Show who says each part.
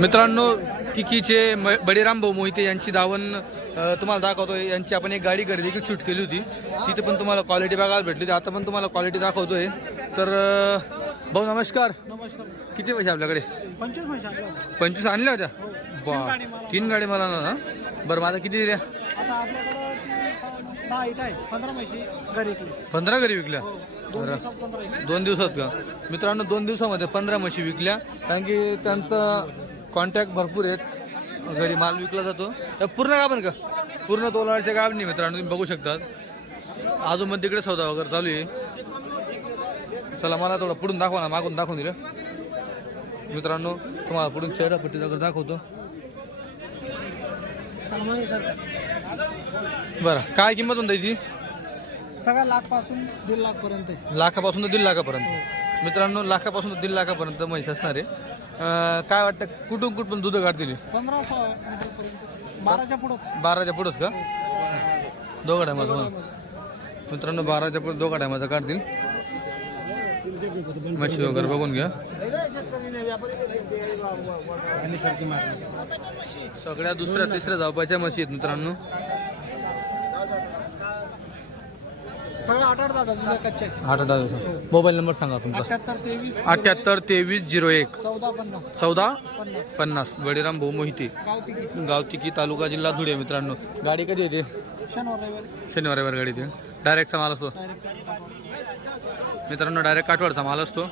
Speaker 1: मित्रांनो किकीचे बळीराम भाऊ मोहिते यांची धावण अ, तुम्हाला दाखवतोय. यांची आपण एक गाडी खरेदी शूट केली होती. तिथे पण तुम्हाला क्वालिटी बघायला भेटली होती. आता पण तुम्हाला क्वालिटी दाखवतोय. तर भाऊ नमस्कार. किती पैसे आपल्याकडे?
Speaker 2: पंचवीस
Speaker 1: आणल्या होत्या? बा
Speaker 2: गाडी मला.
Speaker 1: तीन गाडी मला ना. बरं माझा किती दिल्या?
Speaker 2: आता आपल्याकडं दहा इट आहे. पंधरा म्हशी घरी इकले
Speaker 1: पंधरा घरी विकल्या?
Speaker 2: दोन
Speaker 1: बरं.
Speaker 2: दिवसात पंधरा इट
Speaker 1: दोन दिवसात का? मित्रांनो दोन दिवसामध्ये पंधरा म्हशी विकल्या. कारण की त्यांचा कॉन्टॅक्ट भरपूर आहेत. घरी माल विकला जातो. तर पूर्ण गाभण का? पूर्ण तोलाडच्या गाभणी मित्रांनो तुम्ही बघू शकतात. अजून पण तिकडे सौदा वगैरे चालू आहे. चला मला थोडं पुढून दाखवा ना मागून दाखवून दिलं. मित्रांनो तुम्हाला पुढून चेहरा पट्टी वगैरे दाखवतो. बरं. काय किंमत होऊन द्यायची
Speaker 2: सगळ्या लाखपासून दीड लाख पर्यंत आहे.
Speaker 1: लाखापासून तर दीड लाखापर्यंत. मित्रांनो लाखापासून तर दीड लाखापर्यंत म्हैस असणार आहे. अं, काय वाटतं कुठून कुठून दूध काढतील?
Speaker 2: पंधरा सहा बाराच्या पुढं
Speaker 1: बाराच्या पुढंच का? दोघा टायमाचा. मित्रांनो बाराच्या पुढे दोघा टायमाचा काढतील. म्हशी वगैरे बघून घ्या. सगळ्या दुसऱ्या तिसऱ्या धावपाच्या म्हशी आहेत मित्रांनो.
Speaker 2: सगळं आठ आठ दादा तुझ्या कच्चे
Speaker 1: आठ आठ मोबाईल नंबर सांगा तुमचा.
Speaker 2: अठ्याहत्तर तेवीस
Speaker 1: अठ्याहत्तर तेवीस झिरो एक.
Speaker 2: चौदा पन्नास.
Speaker 1: चौदा?
Speaker 2: पन्नास.
Speaker 1: पन्नास. बळीराम भाऊ मोहिते. गावतिकी तालुका जिल्हा धुळे मित्रांनो. गाडी कधी येते?
Speaker 2: शनिवार रविवारी.
Speaker 1: शनिवार रविवार गाडी येते. डायरेक्टचा माल असतो.
Speaker 2: डायरेक्ट
Speaker 1: मित्रांनो डायरेक्ट काठवाडचा माल असतो.